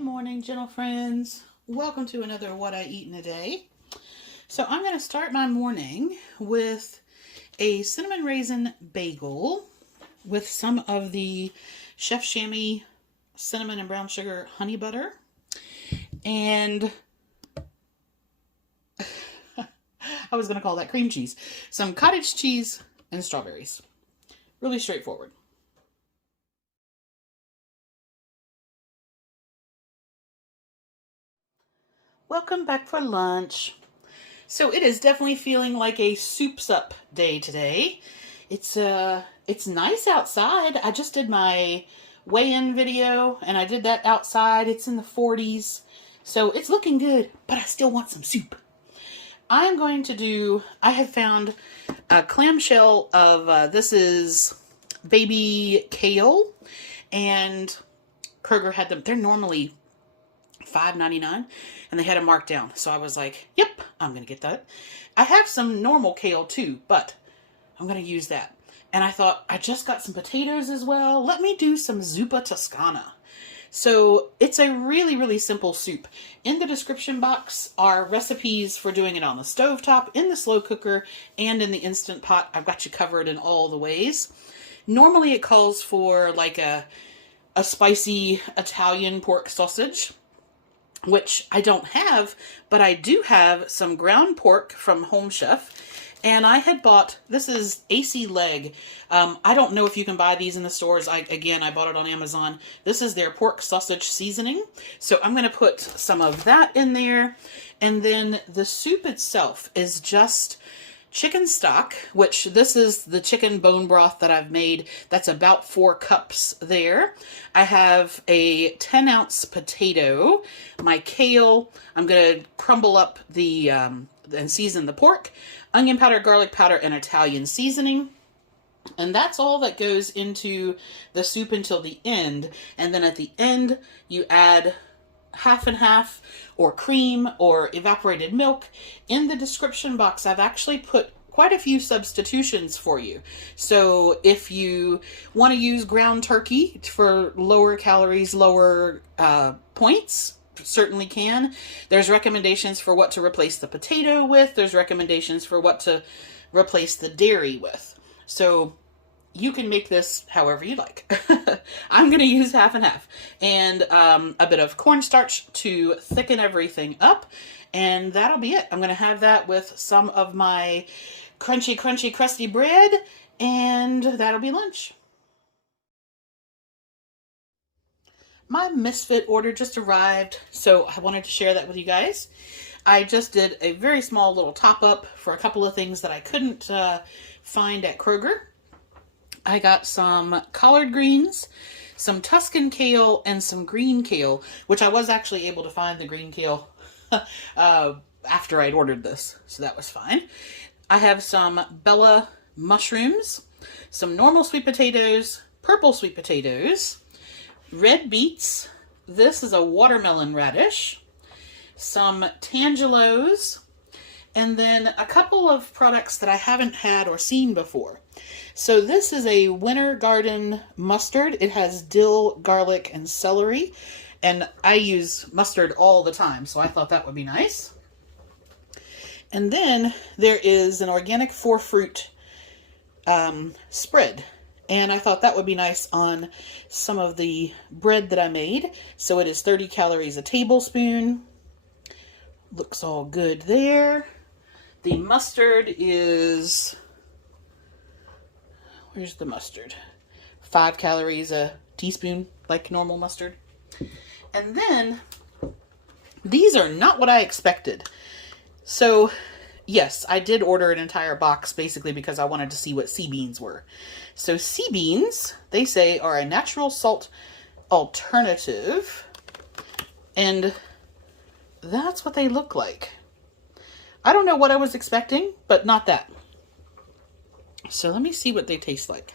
Good morning, gentle friends. Welcome to another What I Eat in a Day. So I'm going to start my morning with a cinnamon raisin bagel with some of the Chef Chamois cinnamon and brown sugar honey butter. And I was going to call that cream cheese. Some cottage cheese and strawberries. Really straightforward. Welcome back for lunch. So it is definitely feeling like a soups up day today. It's nice outside. I just did my weigh-in video and I did that outside. It's in the 40s. So it's looking good, but I still want some soup. I have found a clamshell of, this is baby kale, and Kroger had them. They're normally $5.99 and they had them marked down. So I was like, yep, I'm going to get that. I have some normal kale too, but I'm going to use that. And I thought, I just got some potatoes as well. Let me do some Zuppa Toscana. So it's a really, really simple soup. In the description box are recipes for doing it on the stovetop, in the slow cooker, and in the Instant Pot. I've got you covered in all the ways. Normally it calls for like a spicy Italian pork sausage, which I don't have, but I do have some ground pork from Home Chef. And I had bought, this is AC leg. I don't know if you can buy these in the stores. I bought it on Amazon. This is their pork sausage seasoning. So I'm going to put some of that in there. And then the soup itself is just chicken stock, which this is the chicken bone broth that I've made. That's about 4 cups there. I have a 10-ounce potato, my kale. I'm going to crumble up and season the pork, onion powder, garlic powder, and Italian seasoning. And that's all that goes into the soup until the end. And then at the end, you add half and half or cream or evaporated milk. In the description box, I've actually put quite a few substitutions for you. So if you want to use ground turkey for lower calories, lower points, certainly can. There's recommendations for what to replace the potato with. There's recommendations for what to replace the dairy with. So you can make this however you like. I'm going to use half and half. And a bit of cornstarch to thicken everything up. And that'll be it. I'm going to have that with some of my crunchy, crunchy, crusty bread. And that'll be lunch. My Misfit order just arrived, so I wanted to share that with you guys. I just did a very small little top-up for a couple of things that I couldn't find at Kroger. I got some collard greens, some Tuscan kale, and some green kale, which I was actually able to find the green kale after I'd ordered this, so that was fine. I have some Bella mushrooms, some normal sweet potatoes, purple sweet potatoes, red beets. This is a watermelon radish, some tangelos, and then a couple of products that I haven't had or seen before. So this is a Winter Garden mustard. It has dill, garlic, and celery, and I use mustard all the time, so I thought that would be nice. And then there is an organic 4-fruit spread. And I thought that would be nice on some of the bread that I made. So it is 30 calories a tablespoon. Looks all good there. The mustard is, where's the mustard? 5 calories a teaspoon, like normal mustard. And then, these are not what I expected. So, yes, I did order an entire box basically because I wanted to see what sea beans were. So sea beans, they say, are a natural salt alternative. And that's what they look like. I don't know what I was expecting, but not that. So let me see what they taste like.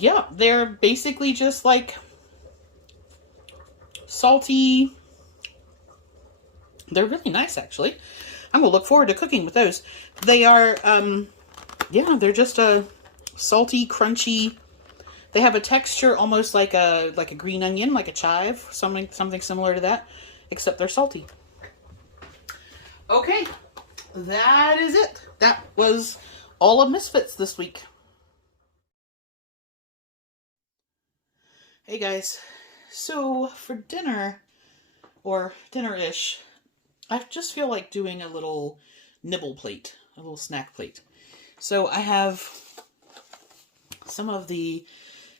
Yeah, they're basically just like salty. They're really nice, actually. I'm going to look forward to cooking with those. They are Yeah, they're just a salty, crunchy. They have a texture almost like a green onion, like a chive, something similar to that, except they're salty. Okay, that is it. That was all of Misfits this week. Hey guys, so for dinner, or dinner-ish, I just feel like doing a little nibble plate, a little snack plate. So I have some of the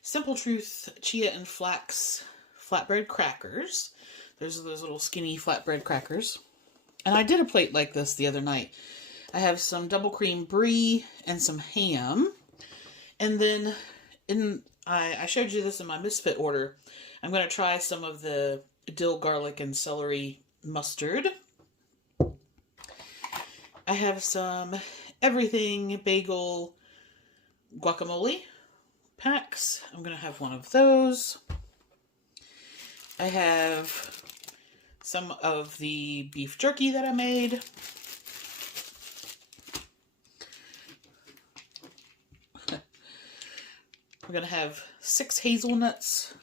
Simple Truth chia and flax flatbread crackers. There's those little skinny flatbread crackers. And I did a plate like this the other night. I have some double cream brie and some ham. And then I showed you this in my Misfit order. I'm going to try some of the dill, garlic, and celery mustard. I have some everything bagel guacamole packs. I'm going to have one of those. I have some of the beef jerky that I made. I'm going to have 6 hazelnuts.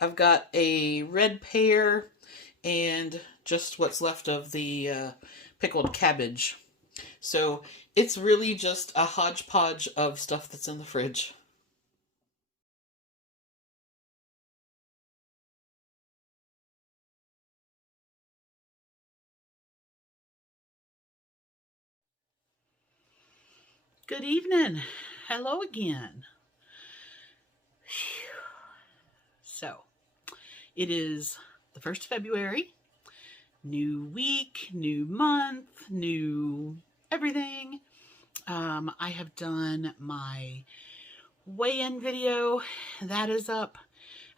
I've got a red pear and just what's left of the pickled cabbage. So it's really just a hodgepodge of stuff that's in the fridge. Good evening. Hello again. So, it is the 1st of February. New week, new month, new everything. I have done my weigh-in video. That is up.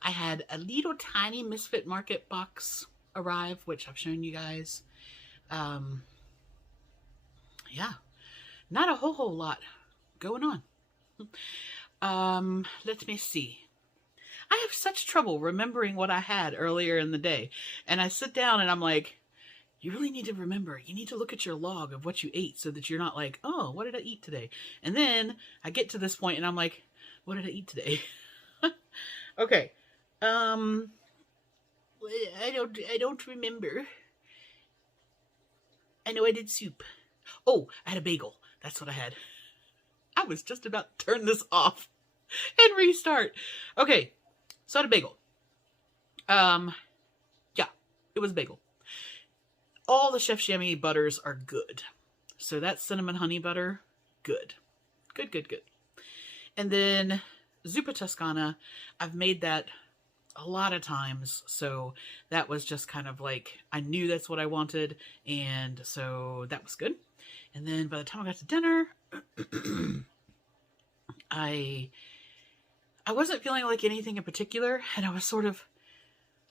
I had a little tiny Misfit Market box arrive, which I've shown you guys. Yeah, not a whole lot going on. Let me see. I have such trouble remembering what I had earlier in the day. And I sit down and I'm like, you really need to remember. You need to look at your log of what you ate so that you're not like, oh, what did I eat today? And then I get to this point and I'm like, what did I eat today? Okay. I don't remember. I know I did soup. Oh, I had a bagel. That's what I had. I was just about to turn this off and restart. Okay. So I had a bagel. Yeah, it was a bagel. All the Chef Jammy butters are good. So that's cinnamon honey butter, good. Good. And then Zuppa Toscana, I've made that a lot of times. So that was just kind of like, I knew that's what I wanted. And so that was good. And then by the time I got to dinner, I wasn't feeling like anything in particular, and I was sort of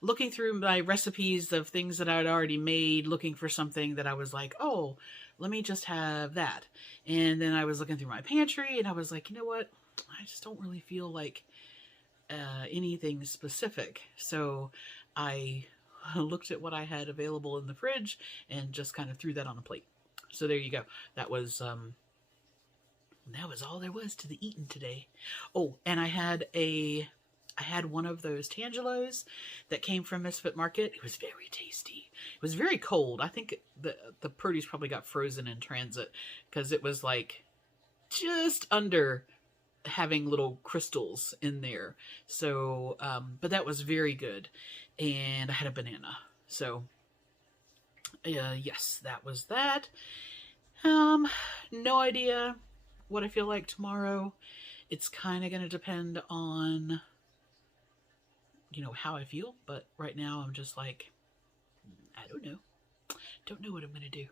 looking through my recipes of things that I'd already made, looking for something that I was like, oh, let me just have that. And then I was looking through my pantry, and I was like, you know what? I just don't really feel like anything specific. So I looked at what I had available in the fridge and just kind of threw that on a plate. So there you go. That was all there was to the eating today. Oh, and I had one of those Tangelos that came from Misfit Market. It was very tasty. It was very cold. I think the produce probably got frozen in transit because it was like just under having little crystals in there. So, but that was very good. And I had a banana. So, yes, that was that. No idea what I feel like tomorrow. It's kind of going to depend on, how I feel. But right now I'm just like, I don't know. Don't know what I'm going to do.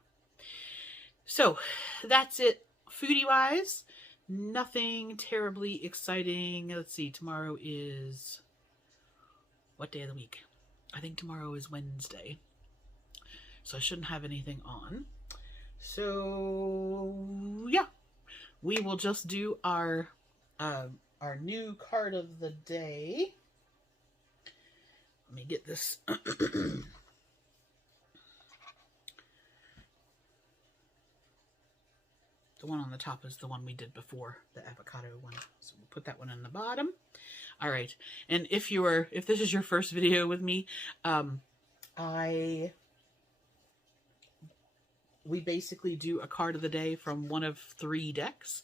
So that's it foodie wise. Nothing terribly exciting. Let's see. Tomorrow is what day of the week? I think tomorrow is Wednesday. So I shouldn't have anything on. So yeah. We will just do our new card of the day. Let me get this. The one on the top is the one we did before, the avocado one. So we'll put that one in the bottom. All right. And if this is your first video with me, we basically do a card of the day from one of 3 decks.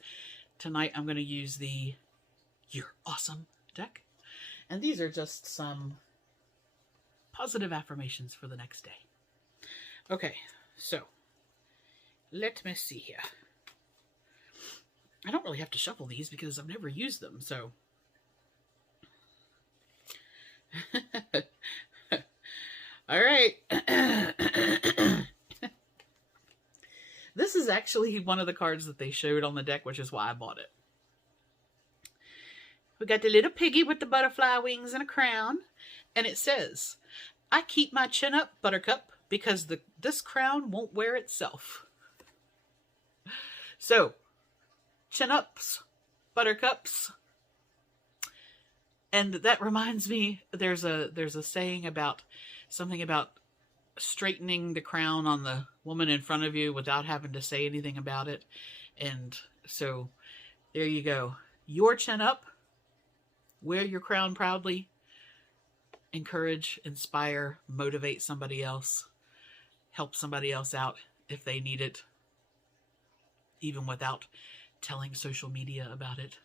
Tonight I'm going to use the You're Awesome deck. And these are just some positive affirmations for the next day. Okay, so let me see here. I don't really have to shuffle these because I've never used them, so. All right. This is actually one of the cards that they showed on the deck, which is why I bought it. We got the little piggy with the butterfly wings and a crown. And it says, I keep my chin up, Buttercup, because this crown won't wear itself. So, chin ups, buttercups. And that reminds me, there's a saying about something about straightening the crown on the woman in front of you without having to say anything about it. And so there you go. Your chin up, wear your crown proudly, encourage, inspire, motivate somebody else, help somebody else out if they need it, even without telling social media about it.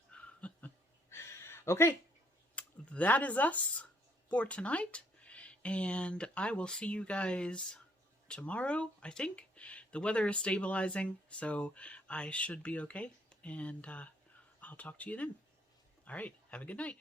Okay, that is us for tonight. And I will see you guys tomorrow, I think. The weather is stabilizing, so I should be okay. And I'll talk to you then. All right, have a good night.